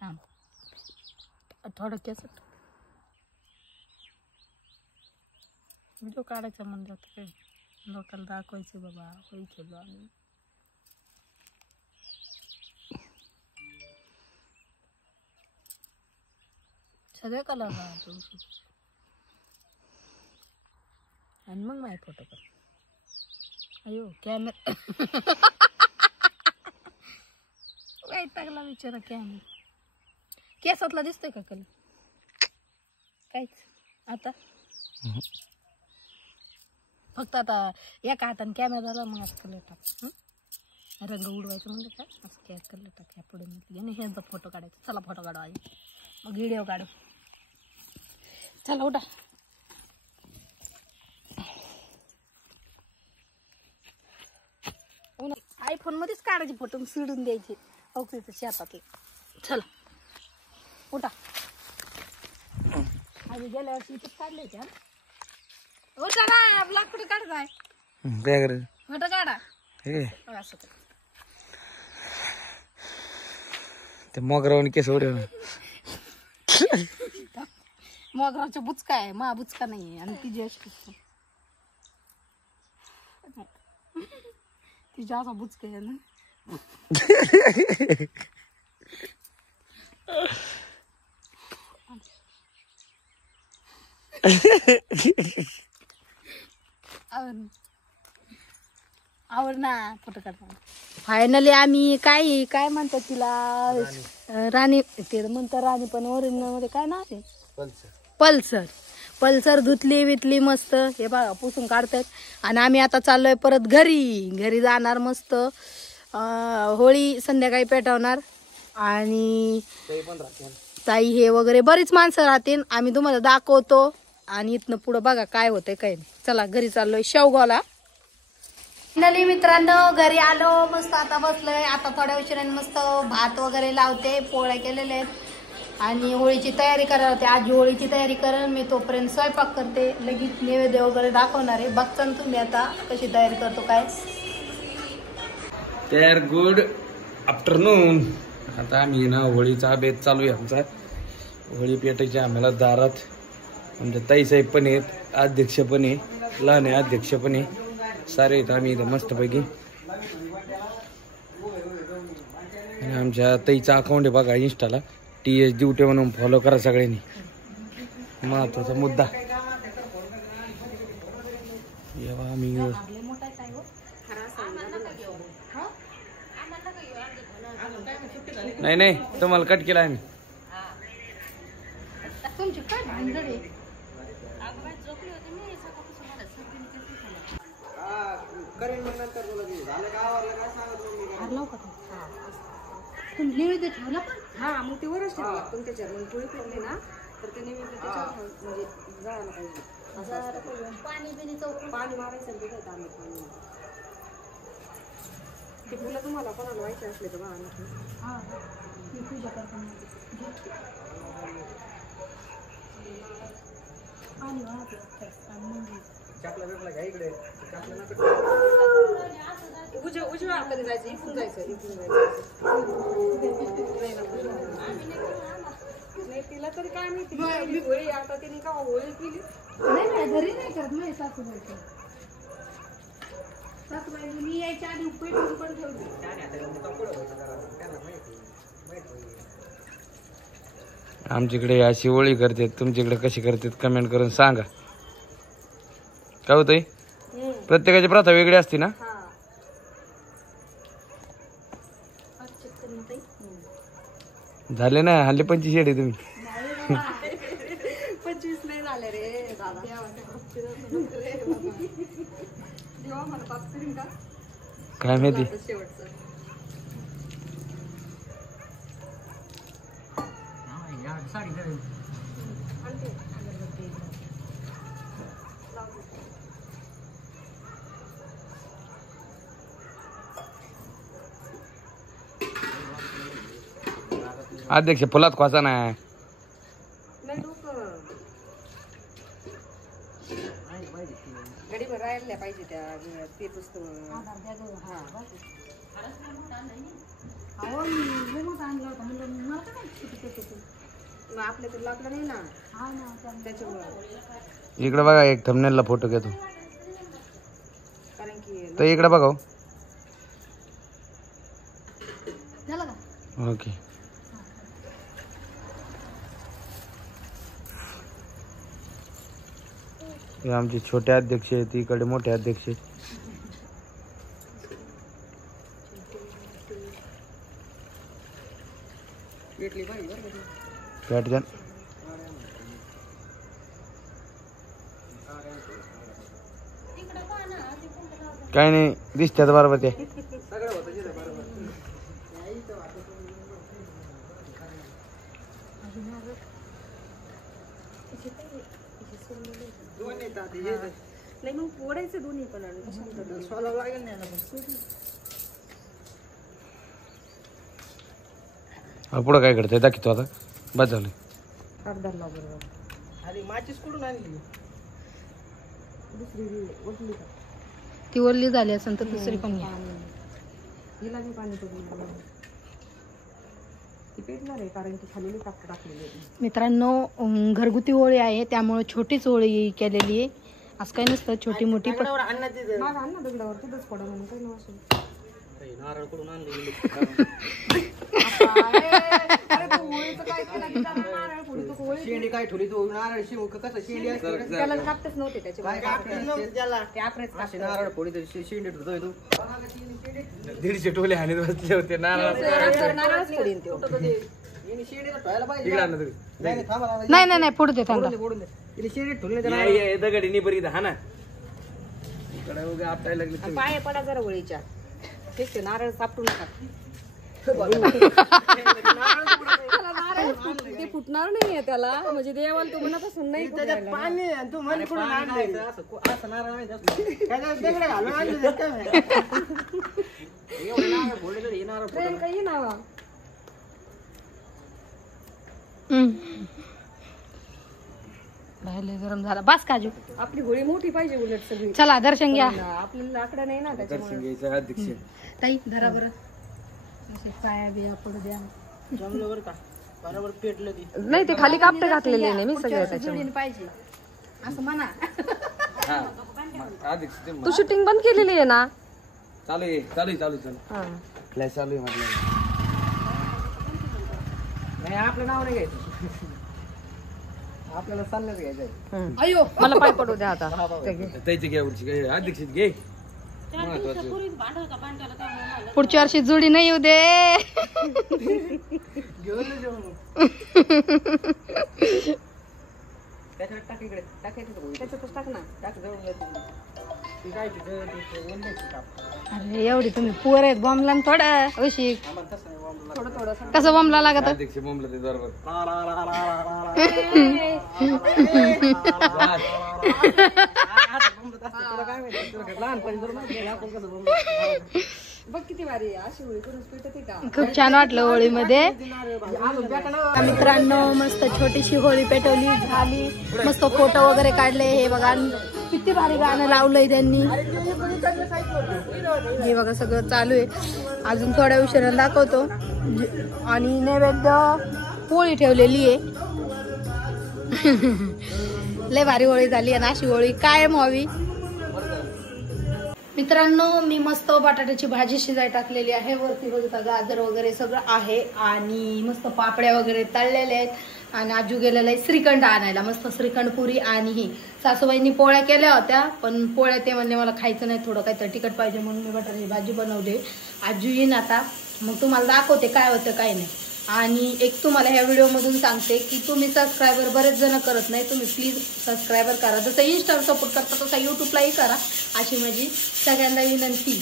थांब थोडं cassette video काढायचा म्हणजे आता काय लोकांना दाखवायचं बाबा होई केलो आम्ही. सगळे कलर राहतो आणि मग माझे फोटो कर. अयो कॅमेरा टाकला विचारा कॅमेरा केसातला दिसतोय का कलर काहीच आता फक्त आता एका हाताने कॅमेराला मग असं कलर टाक. रंग उडवायचं म्हणजे काय असं काय कलर टाक ह्या पुढे म्हटलं ह्यांचा फोटो काढायचा. चला फोटो काढू आधी मग व्हिडिओ काढू. चला उठा. आयफोन मध्येच काढायचे फोटो सोडून द्यायचे अवघड शेतात. चला उठा. आम्ही गेल्या वर्षी इथेच काढले होते. उठा ना ब्लॉग कुठे काढताय फोटो काढा. असं ते मोगरावून केस उडव. मोगरावचा बुचका आहे मा बुचका नाहीये आणि तिची अशी तिच्या असा बुचका आहे ना. आवड ना फोटो काढता. फायनली आम्ही काय म्हणतात तिला राणी ते म्हणतात राणी पण ओरिजिनल मध्ये काय नाव आहे पल्सर धुतली वितली मस्त. हे बघा पुसून काढतात आणि आम्ही आता चाललोय परत घरी जाणार मस्त. होळी संध्याकाळी पेटवणार आणि ताई हे वगैरे बरीच माणसं राहतील. आम्ही तुम्हाला दाखवतो आणि इथनं पुढं बघा काय होतंय काय नाही. चला घरी चाललोय शेवगावला. फायनली मित्रांनो घरी आलो मस्त. आता बसलोय. आता थोड्या उशिराने मस्त भात वगैरे लावते. पोळ्या केलेले आहेत आणि होळीची तयारी करायला होते. आजी होळीची तयारी करेल मी तोपर्यंत स्वयंपाक करते. लगेच नैवेद्य वगैरे दाखवणार आहे. बघता तुम्ही आता कशी तयारी करतो काय. तर गुड आफ्टरनून. आता आम्ही ना होळीचा बेत चालू आहे आमचा. होळी पेटायची आम्हाला दारात. आमच्या ताईसाहेब पण आहेत, अध्यक्ष पण आहे, लहान अध्यक्ष पण आहे, सारे आहेत आम्ही इथं मस्तपैकी. आणि आमच्या ताईचा अकाउंट आहे बघा इंस्टाला TH ड्युटी म्हणून फॉलो करा सगळ्यांनी. महत्वाचा मुद्दा. आम्ही नाही तुम्हाला कट केला आम्ही. नैवेद्य ठेवला पण हा मग ते वरच ठेवला पण त्याच्यावर मग पोळी ठेवली ना तर ते नैवेद्य त्याच्यावर म्हणजे जायला पाहिजे. पाणी मारायचं तिथं आम्ही पाणी. ते फुलं तुम्हाला कोणाला व्हायचे असले तर बघा पूजा करताना पाणी उजव्या हाताने जायचं इथून जायचं नाही तिला तरी काय माहिती होळी आता तिने का होळी केली नाही घरी नाही करत नाही. सासूबाई मी यायच्या आधी पेटून पण ठेवली. आमच्याकडे अशी होळी करतात, तुमच्याकडे कशी करतात कमेंट करून सांगा. काय होतंय प्रत्येकाची प्रथा वेगळी असते ना. झाले ना हल्ली 25 येडे तुम्ही. 25 नाही झाले रे दादा. देवा मला पाप करीन का काय माहिती. शेवटचं अध्यक्ष फुलात खोसा नाही. गडीभर राहिल्या पाहिजे त्या ते पुस्तक. अहो मी मोठा आणला होता म्हणलं मला काय किती पेट होते. मग आपल्याकडे लाकडं नाही ना हा ना त्याच्यामुळं. इकडे बघा एक थंबनेलला फोटो घेतो कारण की तर इकडे बघा झालं का ओके. हे आमचे छोटे अध्यक्ष आहेत इकडे मोठे अध्यक्ष आहेत. पॅटर्न काय नाही दिसतात बरोबर ते. नाही मग फोडायचं दोन्ही पण लागेल नाही पुढं काय करतंय दाखवतो आता बस झालं. अर्धा बरोबर. अरे माचीस कुठून आणली? दुसरी ओढली का ती ओरली झाली असेल तर दुसरी पण घ्या. हिला मी पाणी पडून ती पेटणार आहे कारण की खाली टाकलेली होती. मित्रांनो घरगुती होळी आहे त्यामुळे छोटीच होळी केलेली आहे. असं काही नसतं छोटी मोठी पण अन्न तिथं माग आण ना दगडावर तिथंच पडा म्हणून काही नाही असेल. नारळ कुठून आणली? अरे तू होळीचं काय केलं की त्याला नारळ फोडी तू होळी शेंडी काय ठेवली तू नारळ शिव कसं शेंडी असते त्याला कापतेच नव्हते त्याचे काय कापलं नव्हतं त्याला. ते आपणच असे नारळ फोडी तर शेंडी ठेवतोय तू. 150 टोले हानीत बसले होते नारळ. नारळच फोडीन ते. हिने शेंडीला ठेवायला पाहिजे. इकडे आणा तुम्ही. नाही नाही, थांबा थांबा. नाही नाही नाही पुढे दे थांबा. फोडून दे. हिने शेंडीत ठेवले त्याला. ये दगडी नि बरी हा ना इकडे उगा आपटायला लागले तुम्ही. पाय पडा जरा होळीच्या तेच ते नारळ सापटू नका. ते फुटणार नाहीये त्याला म्हणजे देवाला तो मनापासून नाही त्याच्यात पाणी आहे आणि तू म्हणे कुठून आणलंय? असं नारळ नाही जास्त. त्याच्यात दगडं घालून आणले काय माहिती? एवढे नारळ फोडले तरी हे नारळ ट्रेन काही नावा राहिले गरम झाला बस काजू. आपली होळी मोठी पाहिजे उलट सगळी. चला दर्शन घ्या. आपल्याला लाकडं नाही ना त्याच्यामुळे. घ्यायचं अध्यक्ष. ताई धरा बरं असे पाया बिया पडू द्या. जमलं बरं का बरोबर पेटलं ती. नाही ते खाली कापटे घातलेले नाही मी सगळे जोडीने पाहिजे असं म्हणा. हा अध्यक्ष ते तू शूटिंग बंद केलेली आहे ना. चालू आहे चालू चालू चालू हा. फ्लॅश चालू आहे म्हटलं. नाही आपलं नाव नाही घ्यायचं. आपल्याला चाललंच घ्यायचं. अयो मला पाय पडू द्या आता. त्याची घ्या उरची घे अध्यक्ष घे महत्वाचं. पुढच्या वर्षी जोडी नाही येऊ दे. घेऊन जाऊ मग. त्याच्यात टाक इकडे टाकायचं त्याच्यातच टाक ना. टाक जवळ येते ती काय तिथं वंद्याची काप. अरे एवढी तुम्ही पोर आहेत बॉम्बला थोडं अशी आम्हाला तसं नाही वामला. थोडं थोडं कसं बॉम्बला लागत. अध्यक्ष बोंबलं ते बरोबर. तुला काय माहिती तुला लहानपणी जर माहिती आहे, आपण कसं बोलतो. बघ किती भारी आहे. अशी होळी करून पेटते का. खूप छान वाटलं होळीमध्ये. अजून पेटणं. मित्रांनो मस्त छोटीशी होळी पेटवली झाली. मस्त फोटो वगैरे काढले. हे बघा किती भारी गाणं लावलंय त्यांनी. हे बघा सगळं चालू आहे. अजून थोड्या उशिराने दाखवतो. आणि नैवेद्य पोळी ठेवलेली आहे. लय भारी होळी झाली आणि अशी होळी कायम व्हावी. मित्रांनो मी मस्त बटाट्याची भाजी शिजाय टाकलेली आहे. वरती बघता गाजर वगैरे सगळं आहे आणि मस्त पापड्या वगैरे तळलेल्या आहेत. आणि आजू गेलेला आहे श्रीखंड आणायला. मस्त श्रीखंड पुरी आणि ही सासूबाईंनी पोळ्या केल्या होत्या पण पोळ्या ते म्हणले मला खायचं नाही थोडं काहीतरी तिखट पाहिजे म्हणून मी बटाट्याची भाजी बनवली. आजू येईन आता मग तुम्हाला दाखवते काय होतं काय नाही. आणि एक तुम्हाला ह्या व्हिडिओमधून सांगते की तुम्ही सबस्क्रायबर बरेच जण करत नाही. तुम्ही प्लीज सबस्क्रायबर करा. जसं इंस्टावर सपोर्ट करता तसा यूट्यूबलाही करा अशी माझी सगळ्यांना विनंती.